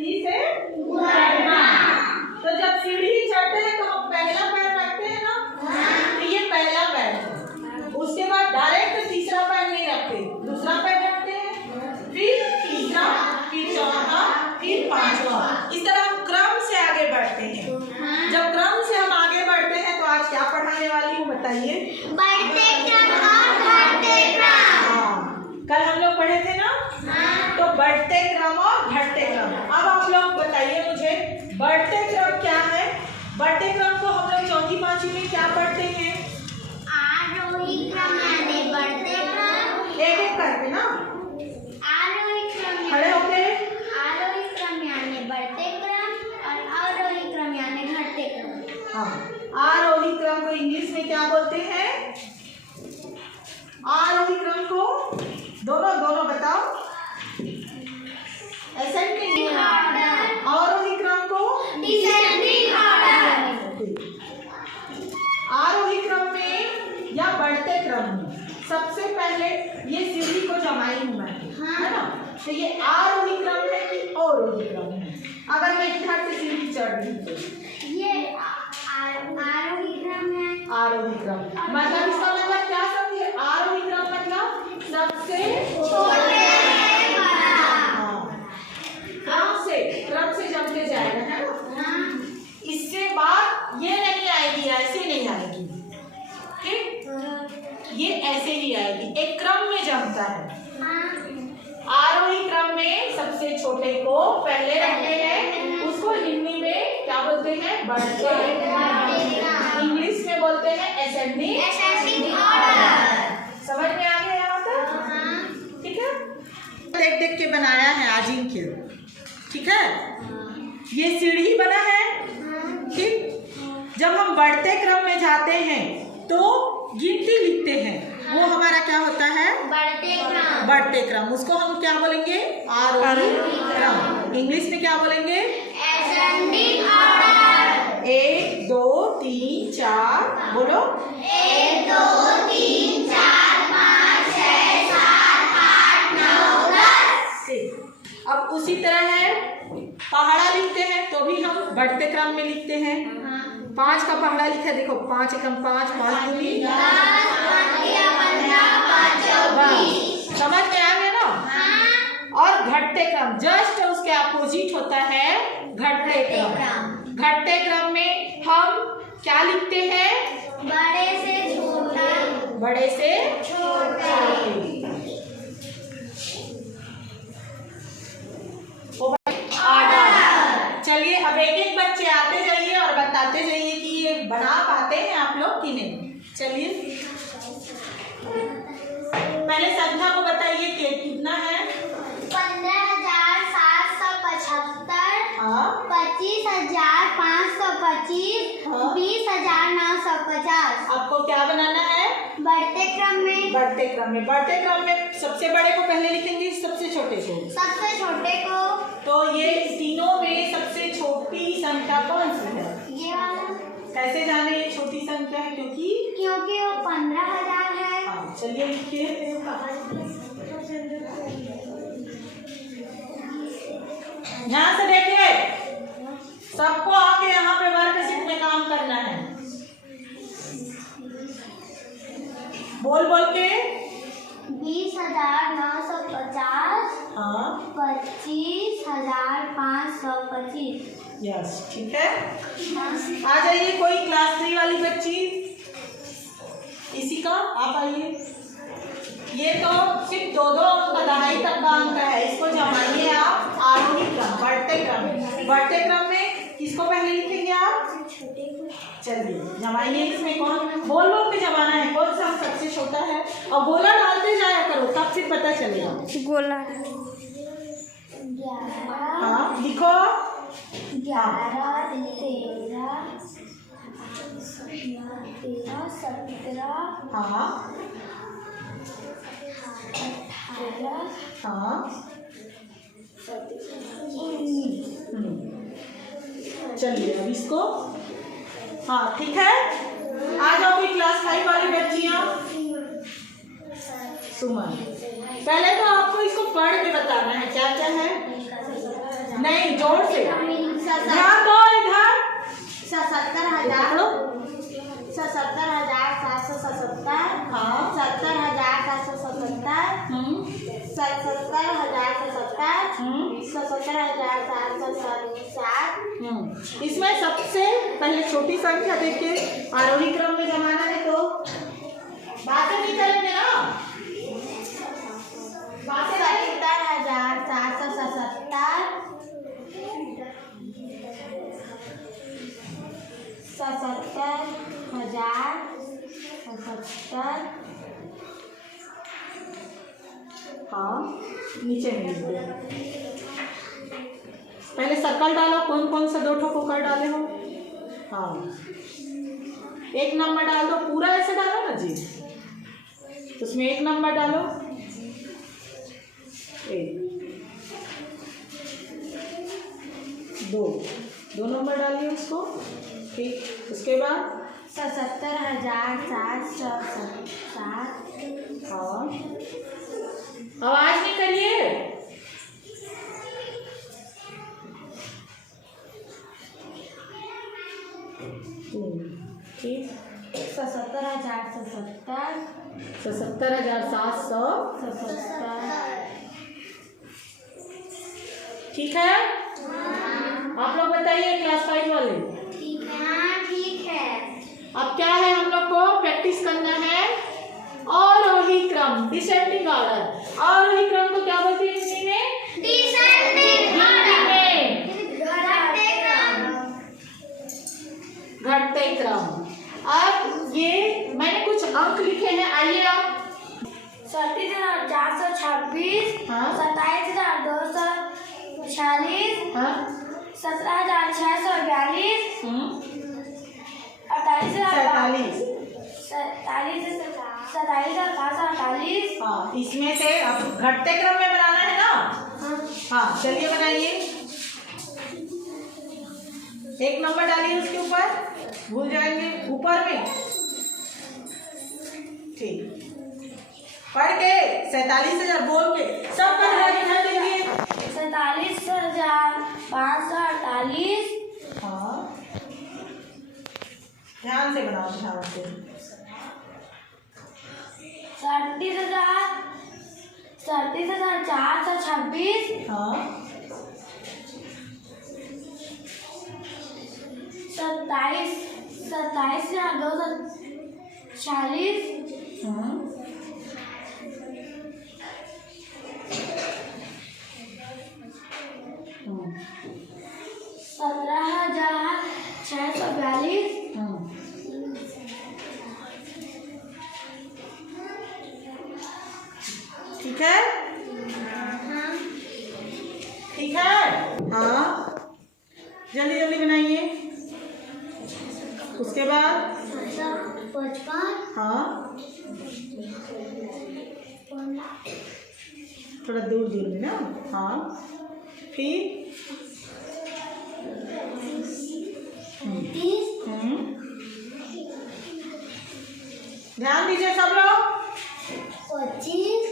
सीढ़ी से उतरना। तो जब सीढ़ी चढ़ते हैं तो हम पहला पैर रखते हैं ना, तो ये पहला पैर है। उसके बाद डायरेक्ट तीसरा पैर नहीं रखते, दूसरा पैर रखते हैं, फिर तीसरा, फिर चौथा, फिर पांचवा। इस तरह हम क्रम से आगे बढ़ते हैं। जब क्रम से हम आगे बढ़ते हैं तो आज क्या पढ़ाने वाली हूँ बताइए? बढ़ते क्रम और घटते क्रम। कल हम लोग पढ़े थे ना, तो बढ़ते क्रम और घटते क्रम। अब आप लोग बताइए मुझे, बढ़ते क्रम क्या है? बढ़ते क्रम को हम लोग चौथी पांचवी में क्या पढ़ते हैं? आरोही क्रम यानी बढ़ते क्रम। एक एक करके ना, आरोही क्रम खड़े होके। आरोही क्रम यानी बढ़ते क्रम और अवरोही क्रम यानी घटते क्रम। हाँ, आरोही क्रम को इंग्लिश में क्या बोलते हैं? आरोही क्रम को दोनों बताओ। Ascending order. आरोही क्रम को डिसेंडिंग ऑर्डर। आरोही क्रम में या बढ़ते क्रम में सबसे पहले ये सीढ़ी को जमाई हूं मैं, है ना? तो ये आरोही क्रम है कि अवरोही क्रम है? अगर मैं इधर से सीढ़ी चढ़ रही तो ये आरोही क्रम है। आरोही क्रम मतलब इसका मतलब क्या समझे? आरोही क्रम मतलब सबसे छोटे क्रम से जमते जाएगा, है ना? इसके बाद ये नहीं आएगी, ऐसे नहीं आएगी, ठीक? ये ऐसे ही आएगी, एक क्रम में जमता है। आरोही क्रम में सबसे छोटे को पहले रखते हैं, उसको हिंदी में क्या बोलते हैं? बढ़ते। इंग्लिश में बोलते हैं असेंडिंग ऑर्डर। समझ में आ गया यहाँ तक? ठीक है, देख देख के बनाया है अजिंक्य, ठीक है? ये सीढ़ी बना है, ठीक? जब हम बढ़ते क्रम में जाते हैं तो गिनती लिखते हैं, वो हमारा क्या होता है? बढ़ते क्रम। बढ़ते क्रम। उसको हम क्या बोलेंगे? आरोही क्रम। इंग्लिश में क्या बोलेंगे? Ascending order. 1 2 3 4 बोलो। 1 2 3 4 5 6 7 8 9 10। अब उसी तरह है, पहाड़ा लिखते हैं तो भी हम बढ़ते क्रम में लिखते हैं। 5 का पहाड़ा लिखा है, देखो 5 एकम 5, 5 दूनी 10, 15, 20। समझ में आ गया ना? और घटते क्रम जस्ट उसके अपोजिट होता है घटते क्रम। घटते क्रम में हम क्या लिखते हैं? बड़े से छोटा। बड़े से छोटा। चलिए अब एक एक बच्चे आते जाइए और बताते जाइए कि ये बना पाते हैं आप लोग कि नहीं। चलिए पहले संख्या को बताइए कि कितना है? 15,775। हाँ। 25,525। हाँ। 20,950। आपको क्या बनाना है? बढ़ते क्रम में। बढ़ते क्रम में। बढ़ते क्रम में सबसे बड़े को पहले लिखेंगे, सबसे छोटे को। सबसे छोटे को। तो ये तीनों में सबसे छोटी संख्या कौन सी है? ये वाला। कैसे जाने ये छोटी संख्या है? क्योंकि वो 15,000 है। हाँ, चलिए लिखिए। यहाँ से देखिए, सबको आके यहाँ पे वर्कशीट में काम करना है। बोल बोल के। 20,950। हाँ। 25,525। यस, ठीक है। आ जाइए कोई क्लास 3 वाली बच्ची, इसी का आप आइए। ये तो सिर्फ 2-2 अंक का, 2.5 तक का अंक है, इसको जमाइए आप आरोही क्रम, बढ़ते क्रम। बढ़ते क्रम में किसको पहले लिखेंगे आप? चलिए जमाइए। इसमें कौन? बोल बोल के जमाना है, कौन सा सबसे छोटा है, और गोला डालते जाया करो तब फिर पता चलेगा। गोला। हाँ लिखो। 11, 13, 17। हाँ 18। हाँ। चलिए अब इसको, हाँ ठीक है। आ जाओ कोई क्लास 5 वाली बच्चियाँ। सुमन, पहले तो आपको इसको पढ़ के बताना है क्या क्या है। नहीं, जोर से सत्तर ध्यान दो इधर। 77,777 हाँ 70,777 77,777 इसमें सबसे पहले छोटी संख्या देखिए, आरोही क्रम में जमाना है तो बातें नहीं करेंगे ना, बातें 70,777 77,077 हाँ नीचे में लिख दो। पहले सर्कल डालो, कौन कौन से दो ठो कुकर डाले हो। हाँ एक नंबर डाल दो, पूरा ऐसे डालो ना जी, उसमें एक नंबर डालो, एक दो नंबर डालिए उसको। ठीक, उसके बाद 77,707 हाँ आवाज नहीं करिए। ठीक 77,470 77,777। ठीक है, आप लोग बताइए क्लास 5 वाले। ठीक है। अब क्या है, हम लोग को प्रैक्टिस करना है आरोही क्रम, डिसेंडिंग ऑर्डर। आरोही क्रम को क्या बोलते हैं हिंदी में? घटते क्रम। अब ये मैंने कुछ अंक लिखे हैं, आइए आप। 37,426 हाँ 27,246 हाँ 17,642 47,548 हाँ इसमें से अब घटते क्रम में बनाना है ना। हाँ चलिए बनाइए, एक नंबर डालिए उसके ऊपर, भूल जाएंगे ऊपर में। ठीक, पढ़ के 47,000 बोल के सब पढ़ देंगे। 47,548 हाँ ध्यान से बनाओ, ध्यान से। 37,426 हाँ 27,240 17,642 ठीक है, ठीक है। हाँ जल्दी जल्दी बनाइए। उसके बाद 55 हाँ थोड़ा दूर दूर में ना। हाँ फिर 30 ध्यान दीजिए सब लोग। 25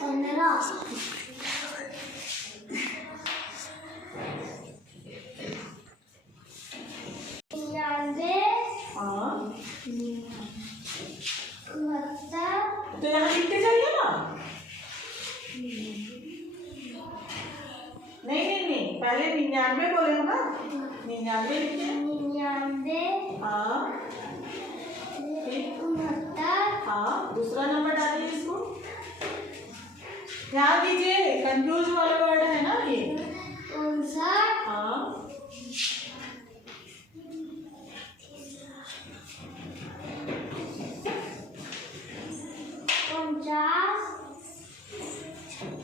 15 99 हाँ 69 तो यहाँ लिखते जाइए ना। नहीं पहले 99 बोले हो ना, 99 लिखिए। 99 हाँ ठीक, 69 हाँ दूसरा नंबर डालिए इसको। ध्यान दीजिए, कंफ्यूज वाला वर्ड है ना ये। 59 हाँ 50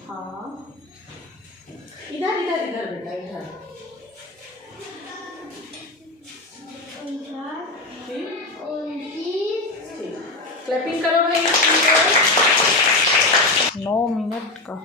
हाँ इधर इधर इधर बेटा इधर। ठीक 29 ठीक, क्लैपिंग करो भाई। 9 मिनट का।